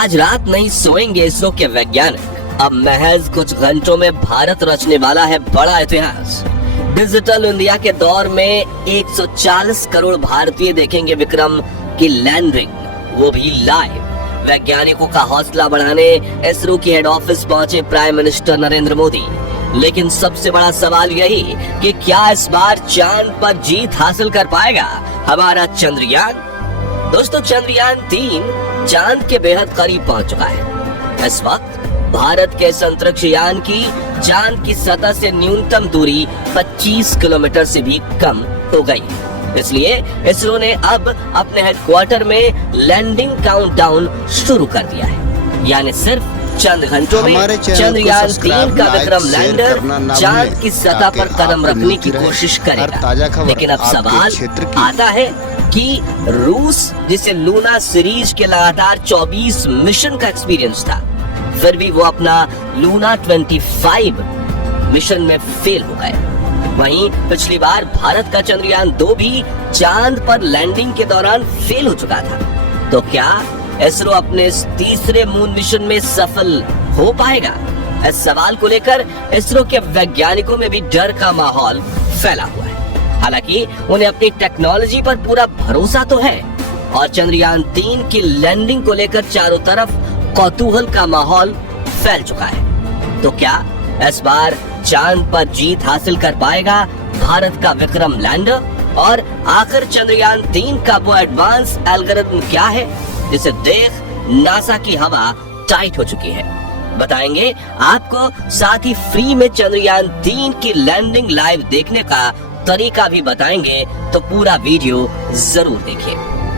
आज रात नहीं सोएंगे इसरो के वैज्ञानिक। अब महज कुछ घंटों में भारत रचने वाला है बड़ा इतिहास। डिजिटल इंडिया के दौर में 140 करोड़ भारतीय देखेंगे विक्रम की लैंडिंग, वो भी लाइव। वैज्ञानिकों का हौसला बढ़ाने इसरो की हेड ऑफिस पहुंचे प्राइम मिनिस्टर नरेंद्र मोदी। लेकिन सबसे बड़ा सवाल यही कि क्या इस बार चांद पर जीत हासिल कर पाएगा हमारा चंद्रयान। दोस्तों, चंद्रयान 3 चांद के बेहद करीब पहुंच चुका है। इस वक्त भारत के इस अंतरिक्ष यान की चांद की सतह से न्यूनतम दूरी 25 किलोमीटर से भी कम हो गई। इसलिए इसरो ने अब अपने हेडक्वार्टर में लैंडिंग काउंटडाउन शुरू कर दिया है। यानी सिर्फ चंद घंटों में चंद्रयान 3 का विक्रम लैंडर चांद की सतह पर कदम रखने की कोशिश करेगा। लेकिन अब सवाल आता है कि रूस, जिसे लूना सीरीज के लगातार 24 मिशन का एक्सपीरियंस था, फिर भी वो अपना लूना 25 मिशन में फेल हो गए। वहीं पिछली बार भारत का चंद्रयान 2 भी चांद पर लैंडिंग के दौरान फेल हो चुका था। तो क्या इसरो अपने इस तीसरे मून मिशन में सफल हो पाएगा? इस सवाल को लेकर इसरो के वैज्ञानिकों में भी डर का माहौल फैला हुआ है। हालांकि उन्हें अपनी टेक्नोलॉजी पर पूरा भरोसा तो है और चंद्रयान 3 की लैंडिंग को लेकर चारों तरफ कौतूहल का माहौल फैल चुका है। तो क्या इस बार चांद पर जीत हासिल कर पाएगा भारत का विक्रम लैंडर? और आखिर चंद्रयान 3 का वो एडवांस एल्गोरिथम क्या है जिसे देख नासा की हवा टाइट हो चुकी है? बताएंगे आपको। साथ ही फ्री में चंद्रयान 3 की लैंडिंग लाइव देखने का तरीका भी बताएंगे, तो पूरा वीडियो जरूर देखिए।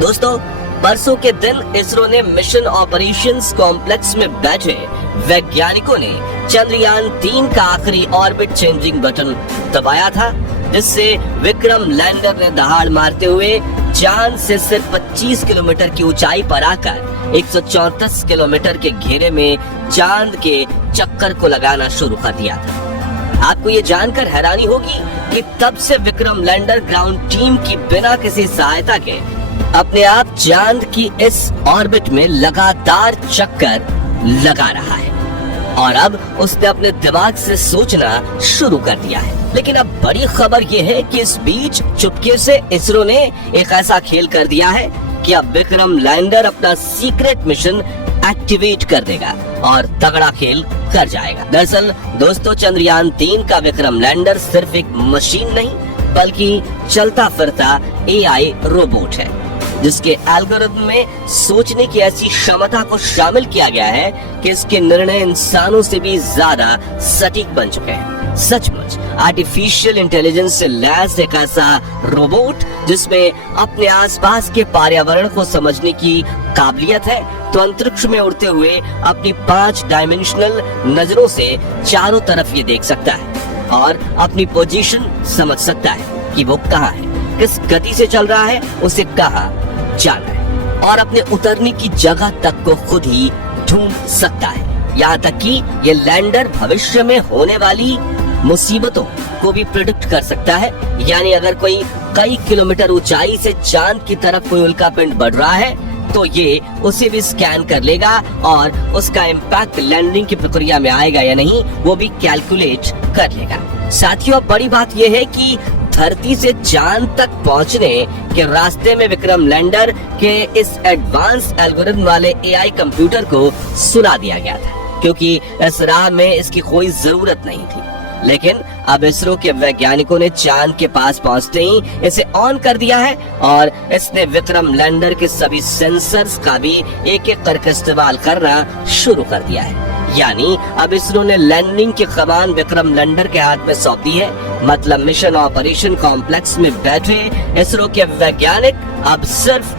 दोस्तों, परसों के दिन इसरो ने मिशन ऑपरेशंस कॉम्प्लेक्स में बैठे वैज्ञानिकों ने चंद्रयान 3 का आखिरी ऑर्बिट चेंजिंग बटन दबाया था, जिससे विक्रम लैंडर ने दहाड़ मारते हुए चांद से सिर्फ 25 किलोमीटर की ऊंचाई पर आकर 134 किलोमीटर के घेरे में चांद के चक्कर को लगाना शुरू कर दिया था। आपको ये जानकर हैरानी होगी कि तब से विक्रम लैंडर ग्राउंड टीम की बिना किसी सहायता के अपने आप चांद की इस ऑर्बिट में लगातार चक्कर लगा रहा है और अब उसने अपने दिमाग से सोचना शुरू कर दिया है। लेकिन अब बड़ी खबर यह है कि इस बीच चुपके से इसरो ने एक ऐसा खेल कर दिया है कि अब विक्रम लैंडर अपना सीक्रेट मिशन एक्टिवेट कर देगा और तगड़ा खेल कर जाएगा। दरअसल दोस्तों, चंद्रयान 3 का विक्रम लैंडर सिर्फ एक मशीन नहीं बल्कि चलता फिरता AI रोबोट है, जिसके एल्गोरिथम में सोचने की ऐसी क्षमता को शामिल किया गया है कि इसके निर्णय इंसानों से भी ज्यादा सटीक बन चुके हैं। सचमुच आर्टिफिशियल इंटेलिजेंस से लैस एक ऐसा रोबोट जिसमें अपने आसपास के पर्यावरण को समझने की काबिलियत है, तो अंतरिक्ष में उड़ते हुए अपनी 5 डायमेंशनल नजरों से चारों तरफ ये देख सकता है और अपनी पोजीशन समझ सकता है कि वो कहाँ है, किस गति से चल रहा है, उसे कहाँ जाना है और अपने उतरने की जगह तक को खुद ही ढूंढ सकता है। यहाँ तक कि ये लैंडर भविष्य में होने वाली मुसीबतों को भी प्रिडिक्ट कर सकता है। यानी अगर कोई कई किलोमीटर ऊंचाई से चांद की तरफ कोई उल्कापिंड बढ़ रहा है तो ये उसे भी स्कैन कर लेगा और उसका इम्पैक्ट लैंडिंग की प्रक्रिया में आएगा या नहीं वो भी कैलकुलेट कर लेगा। साथियों, बड़ी बात यह है कि धरती से चांद तक पहुंचने के रास्ते में विक्रम लैंडर के इस एडवांस एल्गोरिथम वाले AI कंप्यूटर को सुला दिया गया था, क्योंकि इस राह में इसकी कोई जरूरत नहीं थी। लेकिन अब इसरो के वैज्ञानिकों ने चांद के पास पहुंचते ही इसे ऑन कर दिया है और इसने विक्रम लैंडर के सभी सेंसर्स का भी एक-एक करके इस्तेमाल करना शुरू कर दिया है। यानी अब इसरो ने लैंडिंग की कमान विक्रम लैंडर के हाथ में सौंप दी है। मतलब मिशन ऑपरेशन कॉम्प्लेक्स में बैठे इसरो के वैज्ञानिक अब सिर्फ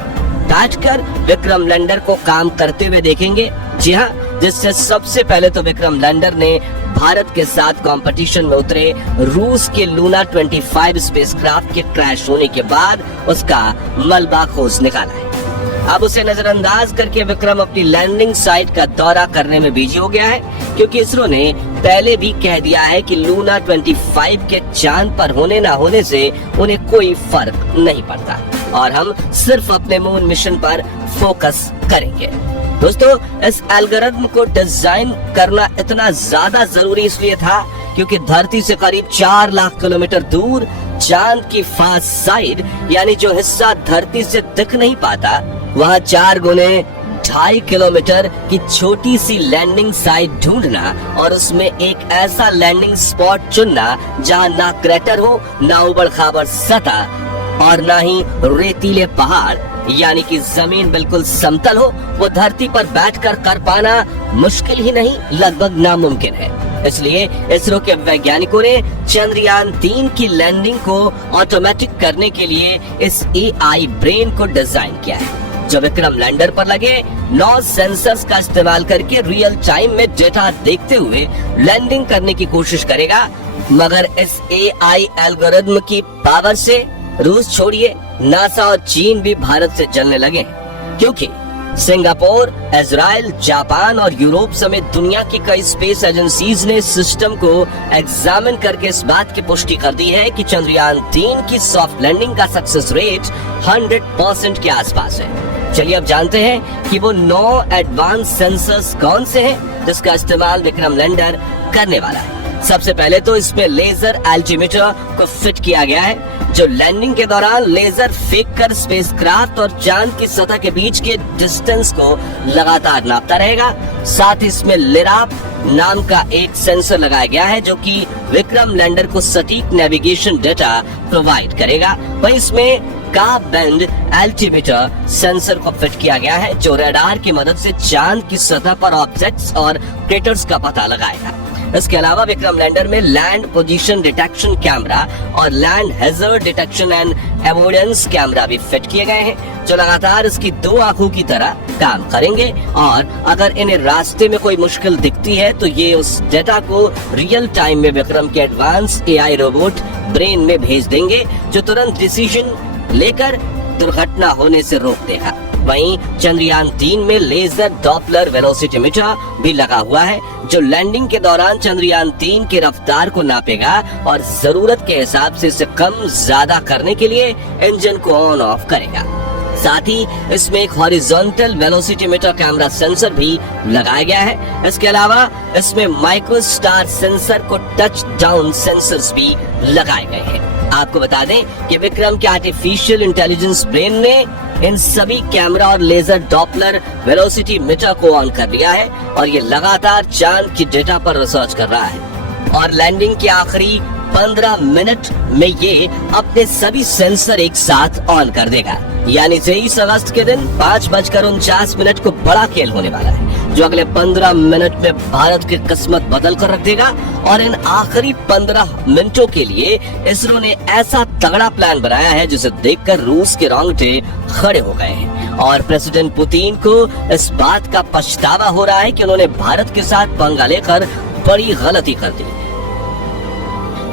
बैठकर विक्रम लैंडर को काम करते हुए देखेंगे। जी हाँ, जिससे सबसे पहले तो विक्रम लैंडर ने भारत के साथ कंपटीशन में उतरे रूस के लूना 25 स्पेसक्राफ्ट के क्रैश होने के बाद उसका मलबा खोज निकाला है। अब उसे नजरअंदाज करके विक्रम अपनी लैंडिंग साइट का दौरा करने में बिजी हो गया है, क्योंकि इसरो ने पहले भी कह दिया है कि लूना 25 के चांद पर होने ना होने से उन्हें कोई फर्क नहीं पड़ता और हम सिर्फ अपने मून मिशन पर फोकस करेंगे। दोस्तों, इस एल्गोरिथम को डिजाइन करना इतना ज्यादा जरूरी इसलिए था क्योंकि धरती से करीब 4 लाख किलोमीटर दूर चांद की फास्ट साइड, यानी जो हिस्सा धरती से दिख नहीं पाता, वहाँ 4 गुने 2.5 किलोमीटर की छोटी सी लैंडिंग साइट ढूंढना और उसमें एक ऐसा लैंडिंग स्पॉट चुनना जहाँ ना क्रेटर हो, ना उबड़ खाबड़ सतह और ना ही रेतीले पहाड़, यानी कि जमीन बिल्कुल समतल हो, वो धरती पर बैठकर कर पाना मुश्किल ही नहीं, लगभग नामुमकिन है। इसलिए इसरो के वैज्ञानिकों ने चंद्रयान 3 की लैंडिंग को ऑटोमेटिक करने के लिए इस AI ब्रेन को डिजाइन किया है, जो विक्रम लैंडर पर लगे 9 सेंसर्स का इस्तेमाल करके रियल टाइम में डेटा देखते हुए लैंडिंग करने की कोशिश करेगा। मगर इस AI एल्गोरिथम की पावर से रूस छोड़िए, नासा और चीन भी भारत से जलने लगे, क्योंकि सिंगापुर, इजराइल, जापान और यूरोप समेत दुनिया की कई स्पेस एजेंसीज ने सिस्टम को एग्जामिन करके इस बात की पुष्टि कर दी है कि चंद्रयान 3 की सॉफ्ट लैंडिंग का सक्सेस रेट 100% के आसपास है। चलिए अब जानते हैं कि वो 9 एडवांस सेंसर्स कौन से हैं जिसका इस्तेमाल विक्रम लैंडर करने वाला है। सबसे पहले तो इसमें लेजर एल्टीमीटर को फिट किया गया है, जो लैंडिंग के दौरान लेजर फेंककर स्पेसक्राफ्ट और चांद की सतह के बीच के डिस्टेंस को लगातार नापता रहेगा। साथ ही इसमें लिराप नाम का एक सेंसर लगाया गया है, जो कि विक्रम लैंडर को सटीक नेविगेशन डेटा प्रोवाइड करेगा। वहीं इसमें का बैंड एल्टीमीटर सेंसर को फिट किया गया है, जो रडार की मदद से चांद की सतह पर ऑब्जेक्ट्स और क्रेटर्स का पता लगाएगा। इसके अलावा विक्रम लैंडर में लैंड पोजीशन डिटेक्शन कैमरा और land hazard detection and avoidance camera भी फिट किए गए हैं, जो लगातार इसकी 2 आंखों की तरह काम करेंगे और अगर इन्हें रास्ते में कोई मुश्किल दिखती है तो ये उस डेटा को रियल टाइम में विक्रम के एडवांस AI रोबोट ब्रेन में भेज देंगे, जो तुरंत डिसीजन लेकर दुर्घटना होने से रोक देगा। वहीं चंद्रयान 3 में लेजर डॉपलर वेलोसिटीमीटर भी लगा हुआ है, जो लैंडिंग के दौरान चंद्रयान 3 की रफ्तार को नापेगा और जरूरत के हिसाब से इसे कम ज्यादा करने के लिए इंजन को ऑन ऑफ करेगा। साथ ही इसमें एक हॉरिजॉन्टल वेलोसिटीमीटर कैमरा सेंसर भी लगाया गया है। इसके अलावा इसमें माइक्रोस्टार सेंसर को टच डाउन सेंसर्स भी लगाए गए हैं। आपको बता दें कि विक्रम के आर्टिफिशियल इंटेलिजेंस ब्रेन ने इन सभी कैमरा और लेजर डॉपलर वेलोसिटी मीटर को ऑन कर लिया है और ये लगातार चांद की डेटा पर रिसर्च कर रहा है और लैंडिंग के आखिरी 15 मिनट में ये अपने सभी सेंसर एक साथ ऑन कर देगा। यानी 23 अगस्त के दिन 5:49 को बड़ा खेल होने वाला है, जो अगले 15 मिनट में भारत की किस्मत बदल कर रख देगा। और इन आखिरी 15 मिनटों के लिए इसरो ने ऐसा तगड़ा प्लान बनाया है जिसे देखकर रूस के रोंगटे खड़े हो गए हैं और प्रेसिडेंट पुतिन को इस बात का पछतावा हो रहा है कि उन्होंने भारत के साथ पंगा लेकर बड़ी गलती कर दी,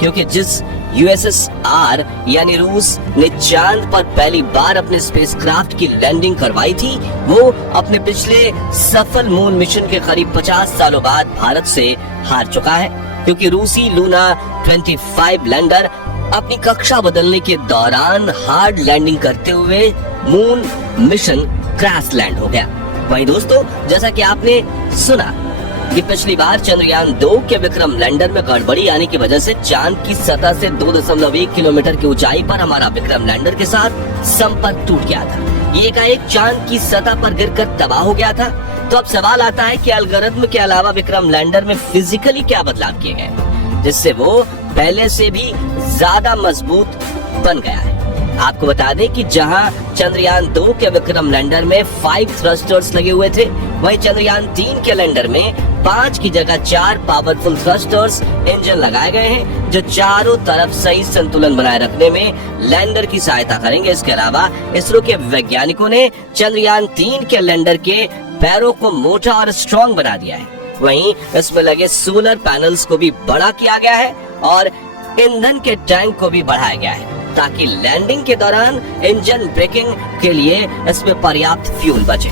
क्योंकि जिस USSR यानी रूस ने चांद पर पहली बार अपने स्पेसक्राफ्ट की लैंडिंग करवाई थी, वो अपने पिछले सफल मून मिशन के करीब 50 सालों बाद भारत से हार चुका है, क्योंकि रूसी लूना 25 लैंडर अपनी कक्षा बदलने के दौरान हार्ड लैंडिंग करते हुए मून मिशन क्रैश लैंड हो गया। वहीं दोस्तों, जैसा कि आपने सुना कि पिछली बार चंद्रयान 2 के विक्रम लैंडर में गड़बड़ी आने की वजह से चांद की सतह से 2.1 किलोमीटर की ऊंचाई पर हमारा विक्रम लैंडर के साथ संपर्क टूट गया था। ये एकाएक चांद की सतह पर गिरकर तबाह हो गया था। तो अब सवाल आता है कि एल्गोरिथम के अलावा विक्रम लैंडर में फिजिकली क्या बदलाव किए गए जिससे वो पहले से भी ज्यादा मजबूत बन गया है। आपको बता दें कि जहां चंद्रयान 2 के विक्रम लैंडर में 5 थ्रस्टर्स लगे हुए थे, वहीं चंद्रयान 3 के लैंडर में 5 की जगह 4 पावरफुल थ्रस्टर्स इंजन लगाए गए हैं, जो चारों तरफ सही संतुलन बनाए रखने में लैंडर की सहायता करेंगे। इसके अलावा इसरो के वैज्ञानिकों ने चंद्रयान 3 के लैंडर के पैरों को मोटा और स्ट्रॉन्ग बना दिया है। वहीं इसमें लगे सोलर पैनल्स को भी बड़ा किया गया है और ईंधन के टैंक को भी बढ़ाया गया है, ताकि लैंडिंग के दौरान इंजन ब्रेकिंग के लिए इसमें पर्याप्त फ्यूल बचे।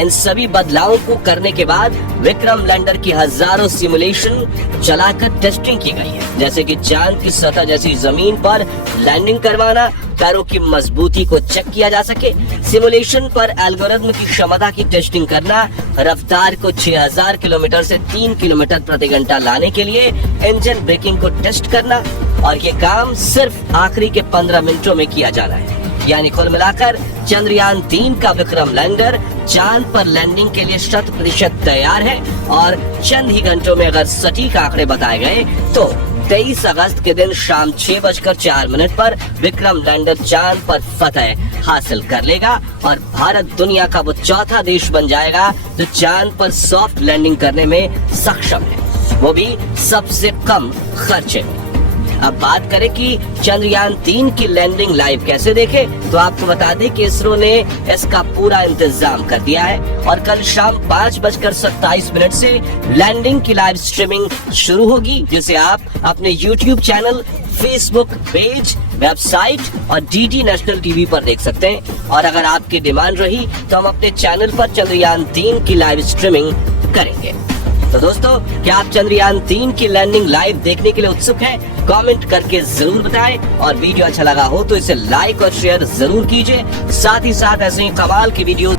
इन सभी बदलावों को करने के बाद विक्रम लैंडर की हजारों सिमुलेशन चलाकर टेस्टिंग की गई है, जैसे कि चांद की सतह जैसी जमीन पर लैंडिंग करवाना पैरों की मजबूती को चेक किया जा सके, सिमुलेशन पर एल्गोरिथम की क्षमता की टेस्टिंग करना, रफ्तार को 6000 किलोमीटर से 3 किलोमीटर प्रति घंटा लाने के लिए इंजन ब्रेकिंग को टेस्ट करना, और ये काम सिर्फ आखिरी के 15 मिनटों में किया जाना है। यानी कुल मिलाकर चंद्रयान 3 का विक्रम लैंडर चांद पर लैंडिंग के लिए 100% तैयार है, और चंद ही घंटों में अगर सटीक आंकड़े बताए गए तो 23 अगस्त के दिन शाम 6:04 पर विक्रम लैंडर चांद पर फतह हासिल कर लेगा और भारत दुनिया का वो चौथा देश बन जाएगा जो चांद पर सॉफ्ट लैंडिंग करने में सक्षम है, वो भी सबसे कम खर्चे में। अब बात करें कि चंद्रयान 3 की लैंडिंग लाइव कैसे देखे, तो आपको बता दें कि इसरो ने इसका पूरा इंतजाम कर दिया है और कल शाम 5:27 से लैंडिंग की लाइव स्ट्रीमिंग शुरू होगी, जिसे आप अपने YouTube channel, Facebook page, website और DD नेशनल टीवी पर देख सकते हैं। और अगर आपकी डिमांड रही तो हम अपने चैनल पर चंद्रयान 3 की लाइव स्ट्रीमिंग करेंगे। तो दोस्तों, क्या आप चंद्रयान 3 की लैंडिंग लाइव देखने के लिए उत्सुक हैं? कमेंट करके जरूर बताएं, और वीडियो अच्छा लगा हो तो इसे लाइक और शेयर जरूर कीजिए। साथ ही साथ ऐसे ही कमाल की वीडियो